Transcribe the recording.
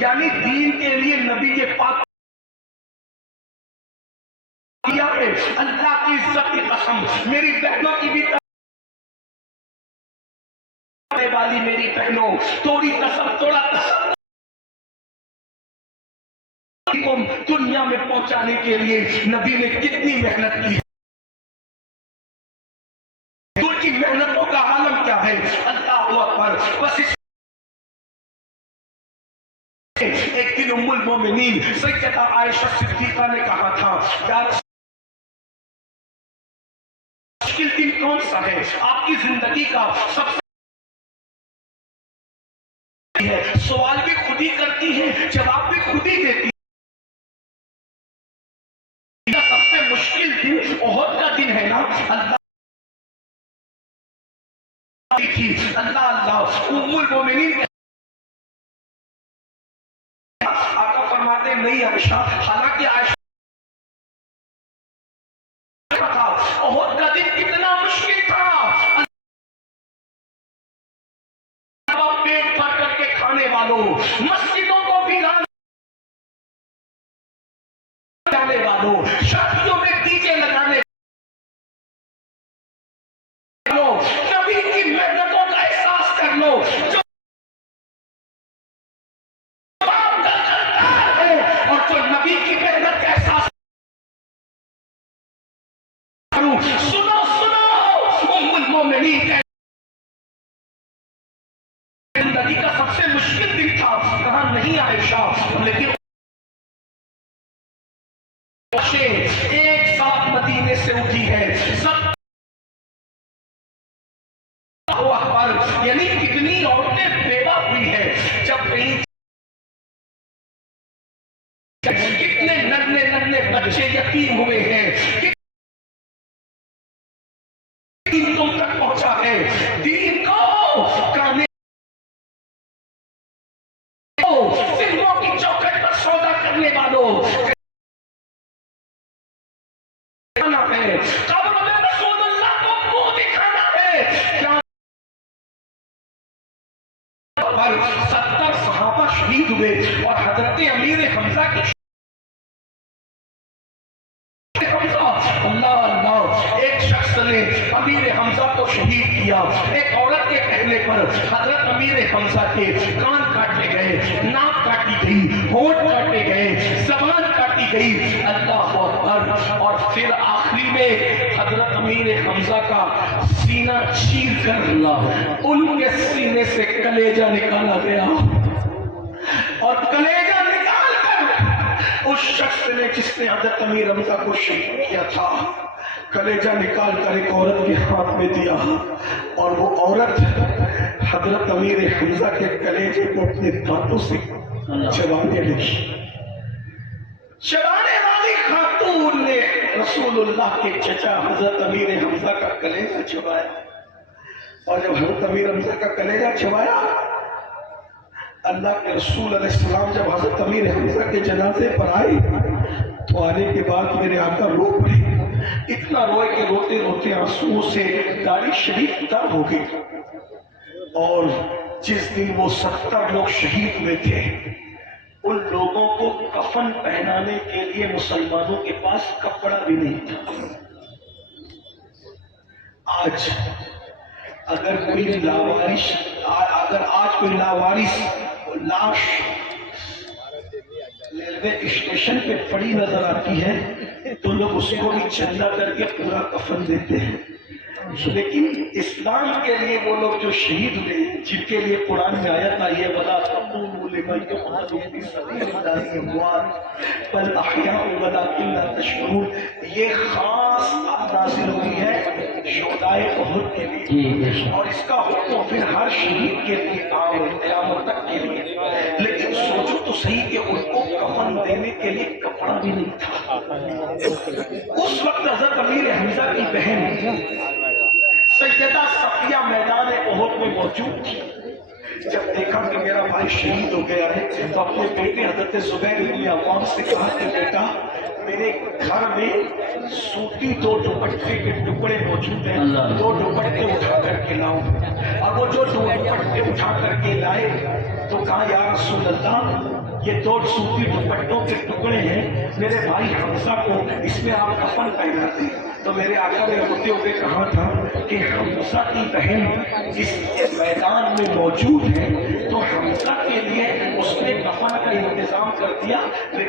یعنی دین کے لیے نبی کے پاک کیا ہے. اللہ کی عزت کی قسم میری بہنوں کی بھی والی میری بہنوں تھوڑی قسم تھوڑا قسم دنیا میں پہنچانے کے لیے نبی نے کتنی محنت کی. ان کی محنتوں کا عالم کیا ہے. اللہ اکبر. بس ایک دن ام المومنین سیدہ عائشہ صدیقہ نے کہا تھا یار مشکل دن کون سا ہے آپ کی زندگی کا سب سے سوال بھی خود ہی کرتی ہے جواب بھی خود ہی دیتی ہے. سب سے مشکل دن احد کا دن ہے نا. اللہ اللہ ام المومنین آقا فرماتے نہیں عائشہ حالانکہ عائشہ احد کا دن کتنا مشکل تھا. پیٹ بھر کر کے کھانے والوں مسجدوں کو ویران جانے والوں شادیوں میں ڈیجے لگانے والوں نبی کی محنتوں کا احساس کر لو. جو باپ کا کرتا ہے اور جو نبی کی محنت کا احساس کروں. سنو سنو ام المومنین زندگی کا سب سے مشکل دن تھا. کہا نہیں عائشہ لیکن ایک ساتھ مدینے سے اٹھی ہے سب اکبر. یعنی کتنی عورتیں بیوہ ہوئی ہے جب کہیں کتنے ننھے ننھے بچے یتیم ہوئے ہیں. دین تم تک پہنچا ہے. دین کو کانے فلموں کی چوکھٹ پر سودا کرنے والوں ہے قبر میں رسول اللہ کو منہ دکھانا ہے. کیا 70 صحابہ شہید ہوئے اور حضرت امیر حمزہ کی اللہ اللہ ایک شخص نے امیر حمزہ کو شہید کیا. ایک عورت کے کہنے پر حضرت امیر حمزہ کے کان کاٹے گئے, ناک کاٹی گئی, ہونٹ کاٹے گئے, زبان کاٹی گئی. اللہ اکبر. اور پھر آخری میں حضرت امیر حمزہ کا سینہ چیر کر ان کے سینے سے کلیجہ نکالا گیا اور کلیجہ نکال کر اس شخص نے جس نے حضرت امیر حمزہ کو شہید کیا تھا کلیجہ نکال کر ایک عورت کے ہاتھ میں دیا اور وہ عورت حضرت امیر حمزہ کے کلیجے کو اپنے دانتوں سے چبانے لگی. چبانے والی خاتون نے رسول اللہ کے چچا حضرت امیر حمزہ کا کلیجہ چبایا اور جب حضرت امیر حمزہ کا کلیجہ چبایا اللہ کے رسول علیہ السلام جب حضرت امیر حمزہ کے جنازے پر آئے تو آنے کے بعد میرے آقا رو پڑے. اتنا روئے کہ روتے روتے آنسوؤں سے داڑھی شریف تر ہو گئی. اور جس دن وہ 70 لوگ شہید ہوئے تھے ان لوگوں کو کفن پہنانے کے لیے مسلمانوں کے پاس کپڑا بھی نہیں تھا. آج اگر کوئی لاوارث اگر آج کوئی لاوارث لاش ریلوے اسٹیشن پہ پڑی نظر آتی ہے تو لوگ اس کو بھی چندہ کر کے پورا کفن دیتے ہیں. لیکن اسلام کے لیے وہ لوگ جو شہید ہوئے جن کے لیے قرآن میں آیت آئی ہے وَلَا تَقُولُوا لِمَنْ يُقْتَلُ فِي سَبِيلِ اللَّهِ أَمْوَاتٌ بَلْ أَحْيَاءٌ وَلَٰكِن لَّا تَشْعُرُونَ. یہ خاص بات نازل ہوئی ہے شہدائے احد کے لیے اور اس کا حکم پھر ہر شہید کے لیے قیامت تک کے لیے. لیکن سوچو تو صحیح کہ ان کو کفن دینے کے لیے کپڑا بھی نہیں تھا. اس وقت حضرت امیر حمزہ کی بہن سیدہ صفیہ میدان احد میں موجود تھی. جب دیکھا کہ میرا بھائی شہید ہو گیا ہے تو اپنے بیٹے حضرت زبیر بن عوام سے کہا کہ بیٹا میرے گھر میں سوتی 2 دوپٹے کے ٹکڑے موجود ہیں 2 دوپٹے اٹھا کر کے لاؤ. اور وہ جو 2 دوپٹے اٹھا کر کے لائے تو کہا یا رسول اللہ یہ 2 سوتی دوپٹوں کے ٹکڑے ہیں میرے بھائی حمزہ کو اس میں آپ کفن پہنا دیں. تو میرے آقا نے روتے ہوئے کہا تھا کہ حمزہ کی بہن اس میدان میں موجود ہے تو حمزہ کے لیے اس نے کفن کا انتظام کر دیا. لیکن